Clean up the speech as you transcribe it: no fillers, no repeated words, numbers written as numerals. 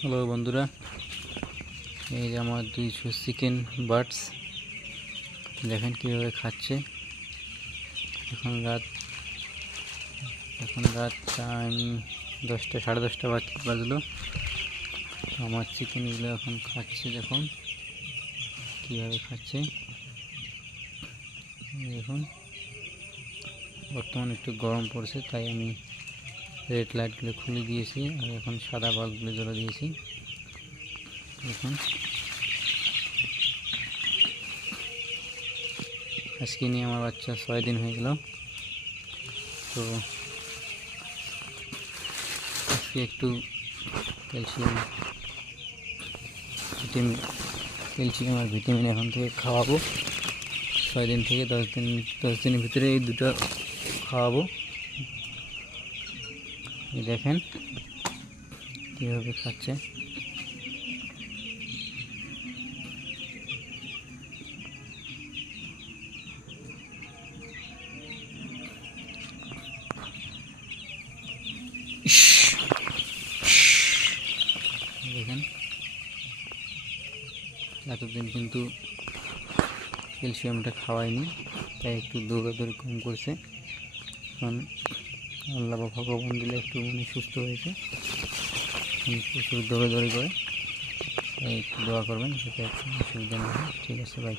Hello বন্ধুরা, এই যে আমার 200 চিকেন বার্ডস দেখেন কীভাবে খাচ্ছে। এখন রাত টাইম 10টা, 10:30 বাজলো। আমার চিকেনগুলো এখন খাচ্ছে, দেখুন কীভাবে খাচ্ছে। দেখুন বর্তমানে একটু গরম পড়ছে, তাই আমি রেড লাইটগুলো খুলে দিয়েছি আর এখন সাদা বাল্বগুলো জ্বলে দিয়েছি। দেখুন আজকে নিয়ে আমার বাচ্চা 6 দিন হয়ে গেল। তো আজকে একটু ক্যালসিয়াম আর ভিটামিন এখন থেকে খাওয়াবো। 6 দিন থেকে 10 দিনের ভিতরে এই দুটো খাওয়াবো। দেখেন কীভাবে খাচ্ছে। দেখেন এতদিন কিন্তু ক্যালসিয়ামটা খাওয়ায়নি, তাই একটু দৌড়াদৌড়ি কম করছে। কারণ আল্লাহ বা ভগবান দিলে একটু সুস্থ হয়েছে, প্রচুর দৌড়াদৌড়ি করে। তাই একটু দোয়া করবেন, সেটা একটু অসুবিধা না হয়। ঠিক আছে ভাই।